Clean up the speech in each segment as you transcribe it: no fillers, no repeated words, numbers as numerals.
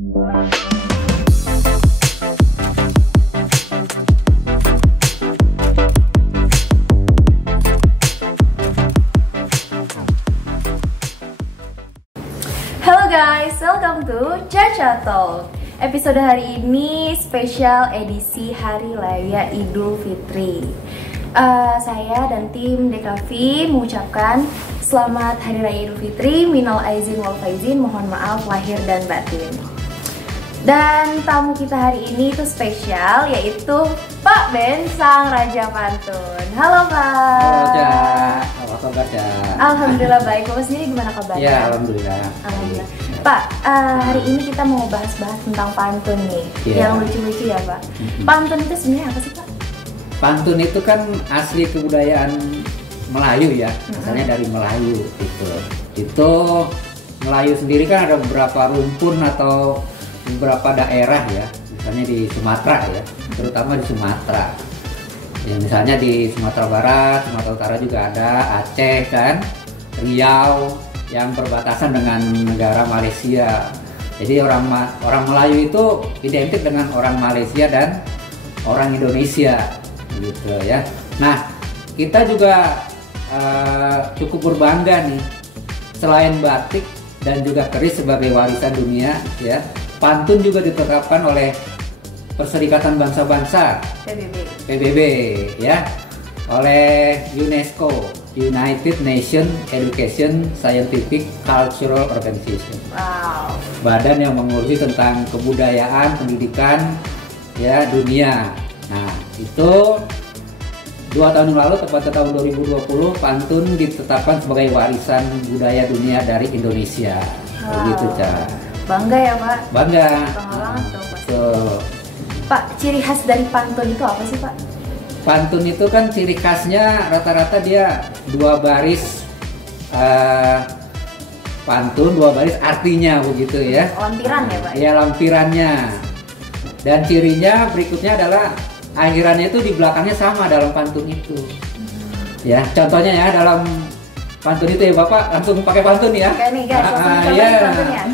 Halo guys, welcome to Caca Talk. Episode hari ini spesial edisi Hari Raya Idul Fitri. Saya dan tim DKV mengucapkan selamat Hari Raya Idul Fitri, minal aizin wal faizin, mohon maaf lahir dan batin. Dan tamu kita hari ini itu spesial, yaitu Pak Ben, sang Raja Pantun. Halo Pak. Halo Cak, apa kabar Cak? Alhamdulillah baik, Bapak sendiri gimana kabarnya? Ya alhamdulillah. Alhamdulillah. Pak, hari ini kita mau bahas-bahas tentang pantun nih, yang lucu-lucu ya Pak. Pantun itu sebenarnya apa sih Pak? Pantun itu kan asli kebudayaan Melayu ya, asalnya dari Melayu gitu. Itu Melayu sendiri kan ada beberapa rumpun atau beberapa daerah ya, misalnya di Sumatera ya, terutama di Sumatera. Ya, misalnya di Sumatera Barat, Sumatera Utara juga ada, Aceh kan, Riau yang berbatasan dengan negara Malaysia. Jadi orang Melayu itu identik dengan orang Malaysia dan orang Indonesia gitu ya. Nah, kita juga cukup berbangga nih, selain batik dan juga keris sebagai warisan dunia ya, pantun juga ditetapkan oleh Perserikatan Bangsa-Bangsa PBB ya, oleh UNESCO, United Nations Education Scientific Cultural Organization. Wow. Badan yang mengurusi tentang kebudayaan, pendidikan ya dunia. Nah, itu 2 tahun lalu, tepatnya tahun 2020, pantun ditetapkan sebagai warisan budaya dunia dari Indonesia. Begitu, Cak. Bangga ya, Pak? Bangga. Bangga banget dong, Pak. Pak, ciri khas dari pantun itu apa sih, Pak? Pantun itu kan ciri khasnya rata-rata dia 2 baris pantun, 2 baris artinya begitu ya. Lampiran ya, Pak? Iya, lampirannya. Dan cirinya berikutnya adalah akhirannya itu di belakangnya sama dalam pantun itu. Ya, contohnya ya dalam pantun itu ya Bapak langsung pakai pantun ya. Oke nih guys, langsung ya. pantunnya.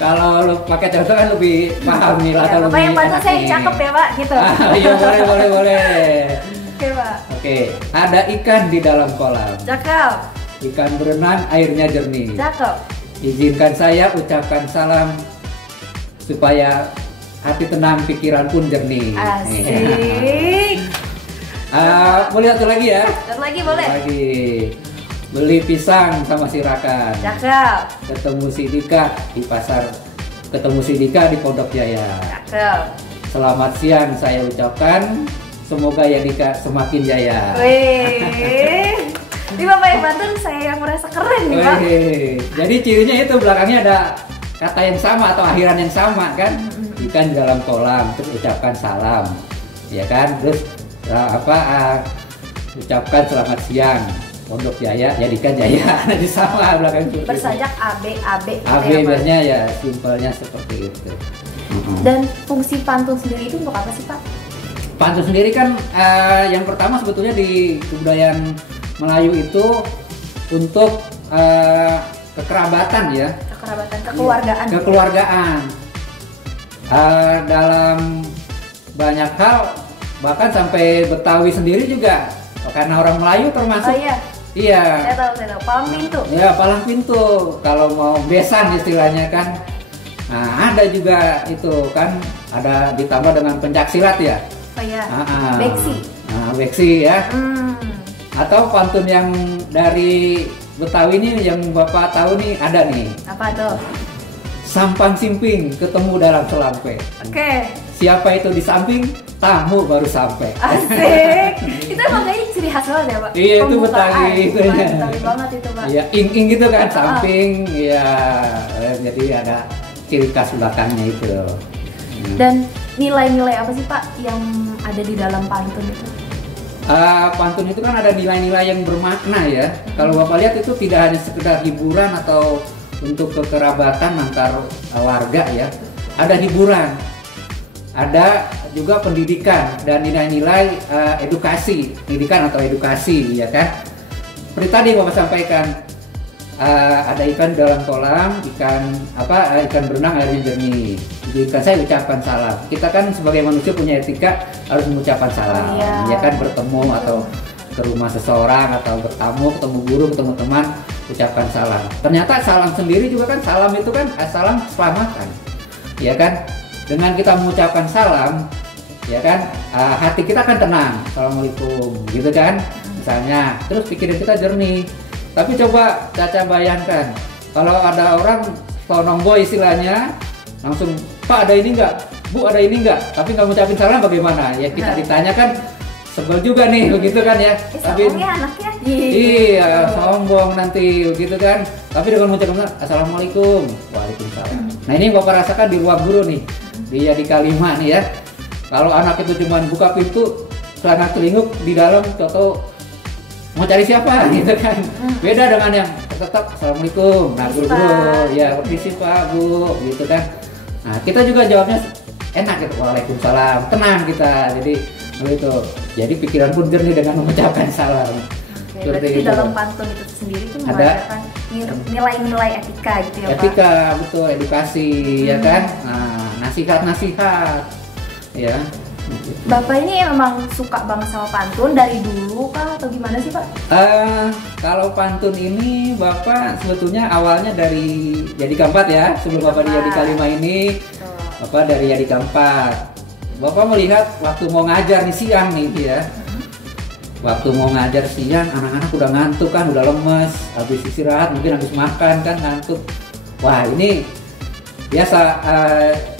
Kalau lo pakai contoh kan lebih paham nih lah. Bapak yang pantun saya cakep ya Pak, gitu. Iya boleh. Oke Pak. Oke, ada ikan di dalam kolam. Cakep. Ikan berenang, airnya jernih. Cakep. Izinkan saya ucapkan salam supaya hati tenang, pikiran pun jernih. Asik. Boleh satu lagi ya? Satu lagi boleh. Lagi. Beli pisang sama si Rakan. Cakep. Ketemu si Dika di pasar. Ketemu si Dika di Pondok Jaya. Cakep. Selamat siang saya ucapkan. Semoga ya Dika semakin jaya. Wih. Ini Bapak yang pantun saya yang merasa keren nih Pak. Jadi cirinya itu belakangnya ada kata yang sama atau akhiran yang sama kan. Ikan di dalam kolam, terus ucapkan salam, ya kan, terus ucapkan selamat siang, Pondok Jaya, jadikan Jaya, nanti sama belakang itu. Bersajak AB biasanya ya simpelnya seperti itu. Dan fungsi pantun sendiri itu untuk apa sih Pak? Pantun sendiri kan yang pertama sebetulnya di kebudayaan Melayu itu untuk kekerabatan ya. Kekeluargaan. Dalam banyak hal, bahkan sampai Betawi sendiri juga, karena orang Melayu termasuk. Oh iya. Iya. Saya tahu. Palang pintu. Ya, palang pintu. Kalau mau besan istilahnya kan. Nah, ada juga itu kan, ada ditambah dengan pencaksilat ya. Oh iya. Beksi. Beksi ya. Atau pantun yang dari Betawi ini yang Bapak tahu nih, ada nih. Apa tuh? Sampang simping ketemu dalam selampe. Oke. Siapa itu di samping? Tamu baru sampai. Asik. Itu emang kayaknya ciri khas banget ya Pak? Iya, itu Betawi itu ya. Betawi banget itu Pak. Iya, ing gitu kan, samping. Iya, jadi ada ciri khas belakangnya itu. Dan nilai-nilai apa sih Pak yang ada di dalam pantun itu? Pantun itu kan ada nilai-nilai yang bermakna ya. Kalau Bapak lihat itu tidak hanya sekedar hiburan atau untuk kekerabatan antar warga ya. Ada hiburan, ada juga pendidikan dan nilai-nilai edukasi, pendidikan atau edukasi ya kan. Seperti tadi Bapak sampaikan, ada ikan dalam kolam, ikan berenang airnya jernih. Ikan saya ucapkan salam. Kita kan sebagai manusia punya etika harus mengucapkan salam. Ya kan, bertemu atau ke rumah seseorang atau bertamu, ketemu guru, ketemu teman, ucapkan salam. Ternyata salam sendiri juga kan, salam itu kan salam keselamatan. Ya kan? Dengan kita mengucapkan salam, ya kan, hati kita kan tenang. Assalamualaikum, gitu kan? Misalnya, terus pikiran kita jernih. Tapi coba Caca bayangkan, kalau ada orang sonongboy istilahnya, langsung, Pak ada ini enggak? Bu ada ini enggak? Tapi nggak ngucapin salam bagaimana? Ya kita ditanyakan, sebel juga nih, begitu kan ya? Tapi anaknya. Iya, sombong nanti, begitu kan? Tapi dengan mengucapkan Assalamualaikum, Waalaikumsalam. Nah ini yang Bapak rasakan di ruang guru nih, di Yadika 5 nih ya. Kalau anak itu cuma buka pintu, celana celinguk di dalam, toto mau cari siapa gitu kan. Beda dengan yang tetap Assalamualaikum, nah guru-guru ya permisi Pak Bu gitu kan. Nah kita juga jawabnya enak gitu, Waalaikumsalam, tenang kita. Jadi pikiran pun jernih dengan mengucapkan salam. Berarti di dalam pantun itu sendiri itu mengajarkan nilai-nilai etika gitu ya Pak? Etika, betul, edukasi ya kan. Nah, nasihat ya. Bapak ini memang suka banget sama pantun dari dulu kah atau gimana sih Pak? Kalau pantun ini Bapak sebetulnya awalnya dari Yadika 4 ya. Sebelum Bapak di Yadika 5 ini, Bapak dari Yadika 4. Bapak melihat waktu mau ngajar nih siang nih ya. Waktu mau ngajar siang, anak-anak udah ngantuk kan, udah lemes, habis istirahat, mungkin habis makan kan ngantuk. Wah ini biasa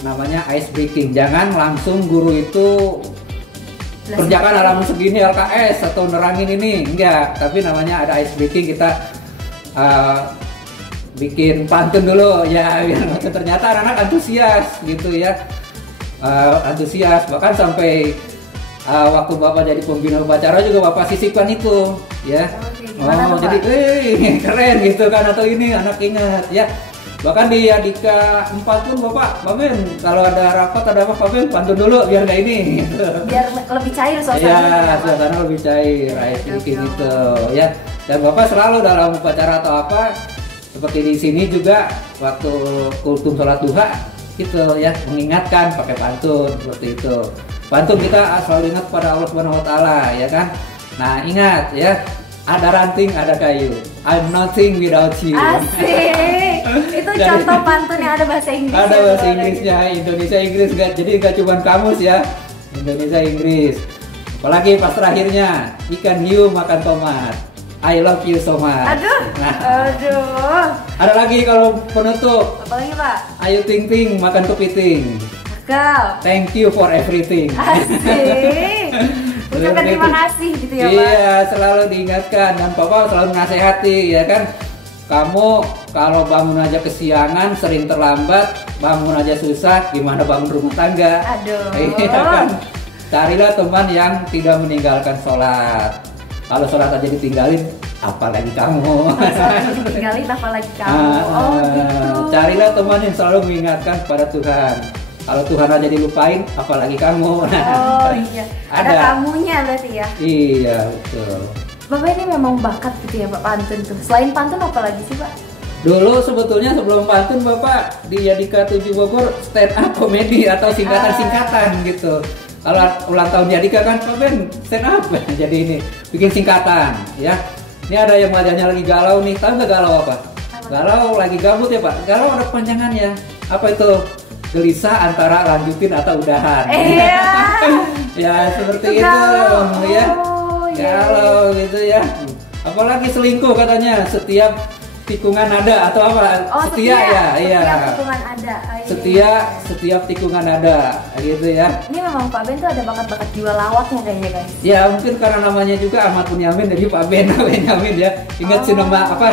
namanya ice breaking. Jangan langsung guru itu kerjakan halaman segini LKS atau nerangin ini, enggak. Tapi namanya ada ice breaking, kita bikin pantun dulu ya, biar ternyata anak-anak antusias gitu ya. Antusias, bahkan sampai waktu Bapak jadi pembina upacara juga Bapak sisipkan itu ya. Jadi keren gitu kan, atau ini anak ingat ya. Bahkan di Yadika 4 pun Bapak Ben kalau ada rapat ada apa Ben pantun dulu biar nggak ini gitu. Biar lebih cair suasana. Ya, suasana lebih cair, bikin itu ya. Dan Bapak selalu dalam upacara atau apa seperti di sini juga waktu kultum sholat duha gitu ya, mengingatkan pakai pantun seperti itu. Pantun kita selalu ingat pada Allah Subhanahu wa taala ya kan. Nah, ingat ya, ada ranting, ada kayu. I'm nothing without you. Asik. Itu contoh pantun yang ada bahasa Inggris. Ada bahasa Inggrisnya, Indonesia Inggris jadi nggak cuma kamus ya. Indonesia Inggris. Apalagi pas terakhirnya, ikan hiu makan tomat. I love you so much. Aduh. Ada lagi kalau penutup. Apa lagi Pak? Ayo ting ting makan kepiting. Cakep. Thank you for everything. Asik. Ucapkan terima kasih gitu ya Pak. Iya, selalu diingatkan dan Papa selalu menasehati ya kan. Kamu kalau bangun aja kesiangan, sering terlambat, bangun aja susah, gimana bangun rumah tangga? Aduh. Iya kan. Carilah teman yang tidak meninggalkan sholat. Kalau sholat aja ditinggalin, apalagi kamu. Ditinggalin apalagi kamu. Gitu. Carilah teman yang selalu mengingatkan kepada Tuhan. Kalau Tuhan aja dilupain, apalagi kamu. Iya. Ada kamunya berarti ya. Iya, betul. Bapak ini memang bakat gitu ya Pak pantun tuh. Selain pantun apa lagi sih Pak? Dulu sebetulnya sebelum pantun Bapak di Yadika 7 Bogor stand up komedi atau singkatan-singkatan gitu. Kalau ulang tahun Yadika kan Pak Ben stand up jadi ini bikin singkatan ya. Ini ada yang wajahnya lagi galau nih, tahu nggak galau apa? Galau lagi gabut ya Pak. Galau ada panjangannya. Apa itu? Gelisah antara lanjutin atau udahan. Ya seperti itu ya. Galau gitu ya. Apalagi selingkuh katanya setiap tikungan ada atau apa? Setia ya, iya. Setiap tikungan ada. Setiap tikungan ada gitu ya. Ini memang Pak Ben tuh ada bakat-bakat jiwa lawaknya kayaknya guys. Ya mungkin karena namanya juga Ahmad Bunyamin jadi Pak Ben Benyamin ya. Ingat sinema apa?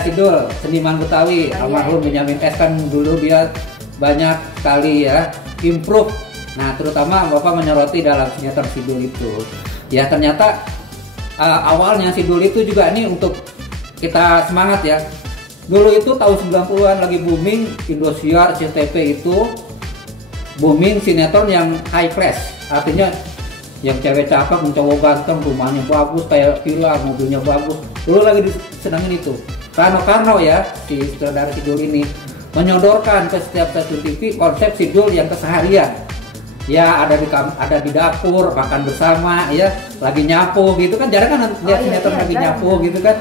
Sidul, seniman Betawi, almarhum Benyamin S kan dulu dia banyak sekali ya improve. Nah terutama Bapak menyoroti dalam sinetron Sidul itu. Ya ternyata awalnya Sidul itu juga ini untuk kita semangat ya. Dulu itu tahun 90-an lagi booming Indosiar, CTP itu booming sinetron yang high class, artinya yang cewek cakep, yang cowok ganteng, rumahnya bagus, kayak villa, mobilnya bagus. Dulu lagi disenangin itu. Karno ya, si sutradara Sidul ini menyodorkan ke setiap stasiun TV konsep Sidul yang keseharian. Ya ada di dapur, makan bersama, ya lagi nyapu gitu kan. Jarang kan lihat sinetron lagi nyapu gitu kan.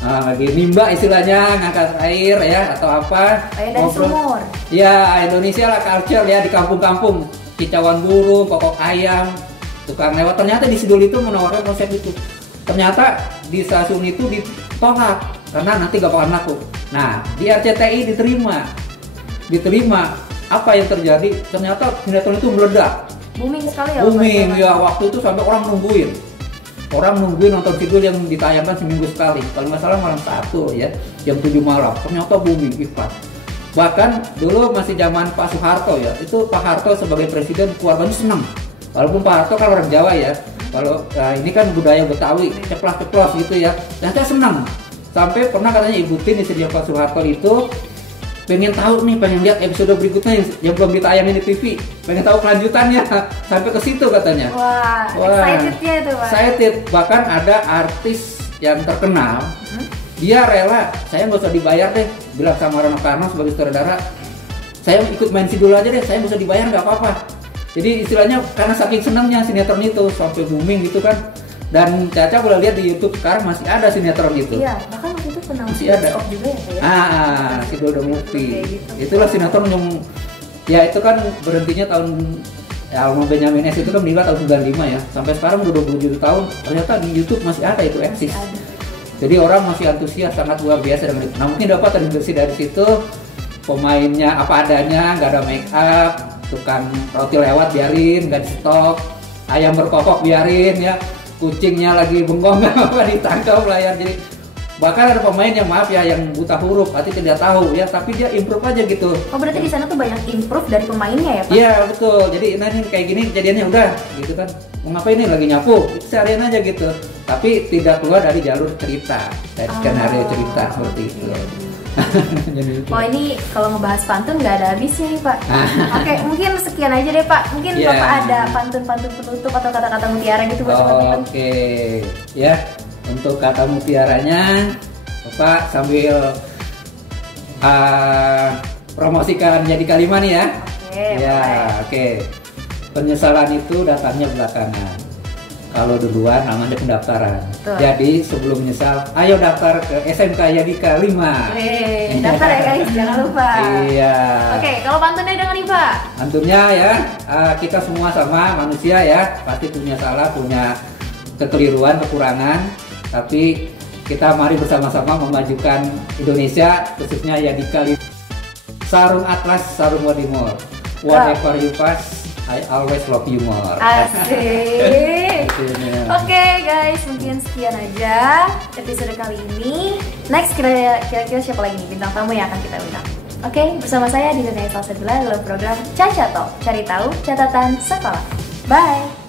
Lagi nimba istilahnya, ngangkat air ya atau apa. Kayak dari sumur. Ya Indonesia lah culture ya, di kampung-kampung, kicauan burung, kokok ayam, tukang lewat. Ternyata di Sidul itu menawarkan konsep itu. Ternyata di stasiun itu ditolak karena nanti gak bakalan laku. Nah di RCTI diterima. Apa yang terjadi? Ternyata sinetron itu meledak. Booming sekali ya. Booming ya, waktu itu sampai orang nungguin nonton Sidul yang ditayangkan seminggu sekali. Kalau nggak salah malam 1 ya, jam 7 malam. Ternyata booming iklan. Bahkan dulu masih zaman Pak Soeharto ya, itu Pak Harto sebagai presiden keluarganya senang. Walaupun Pak Harto kan orang Jawa ya, kalau ini kan budaya Betawi, ceplas-ceplos gitu ya. Ternyata senang. Sampai pernah katanya Ibu Tin, istrinya Pak Soeharto itu pengen tahu nih, pengen lihat episode berikutnya yang belum ditayangin di TV, pengen tahu kelanjutannya, sampai ke situ katanya. Wah, excitednya itu Pak. Excited, bahkan ada artis yang terkenal, dia rela, saya nggak usah dibayar deh, bilang sama Rano Karno sebagai sutradara, saya ikut main Sidul aja deh, saya nggak usah dibayar nggak apa-apa. Jadi istilahnya karena saking senangnya sinetron itu sampai booming gitu kan. Dan Caca boleh lihat di YouTube sekarang masih ada sinetron gitu. Iya, bahkan waktu itu pernah masih ada juga ya. Sidul The Movie. Itulah sinetron yang ya itu kan berhentinya tahun Almarhum Benyamin S itu kan meninggal tahun 95 ya. Sampai sekarang udah 27 tahun. Ternyata di YouTube masih ada itu eksis. Jadi orang masih antusias, sangat luar biasa dengan itu. Nah mungkin dapat terinspirasi dari situ. Pemainnya apa adanya, nggak ada make up, tukang roti lewat biarin, nggak di stop, ayam berkokok biarin ya. Kucingnya lagi bengong apa ditangkap lah ya. Jadi bahkan ada pemain yang maaf ya yang buta huruf, arti tidak tahu ya, tapi dia improve aja gitu. Oh berarti di sana tuh banyak improve dari pemainnya ya Pak? Iya betul. Jadi ini kayak gini kejadiannya udah gitu kan. Mau ngapain nih lagi nyapu? Itu seharian aja gitu. Tapi tidak keluar dari jalur cerita, dari skenario cerita seperti itu. Oh ini kalau ngebahas pantun nggak ada habisnya nih Pak. Oke, mungkin sekian aja deh Pak. Mungkin Bapak ada pantun-pantun penutup atau kata-kata mutiara gitu buat teman-teman. Oke, ya untuk kata mutiaranya Bapak sambil promosikan jadi kalimat nih ya. Oke. Penyesalan itu datangnya belakangan. Kalau duluan namanya pendaftaran. Jadi sebelum menyesal, ayo daftar ke SMK Yadika 5. Daftar ya guys, jangan lupa. Iya. Oke, kalau pantunnya dengan nih Pak. Pantunnya ya, kita semua sama manusia ya, pasti punya salah, punya kekeliruan, kekurangan. Tapi kita mari bersama-sama memajukan Indonesia, khususnya Yadika 5. Sarung Atlas, sarung Wadimor. Whatever you pass, I always love you more. Asik. Oke guys, mungkin sekian aja episode kali ini. Next kira-kira siapa lagi nih bintang tamu yang akan kita undang? Oke, bersama saya Dinda Salsabila dalam program Caca Talk, cari tahu catatan sekolah. Bye.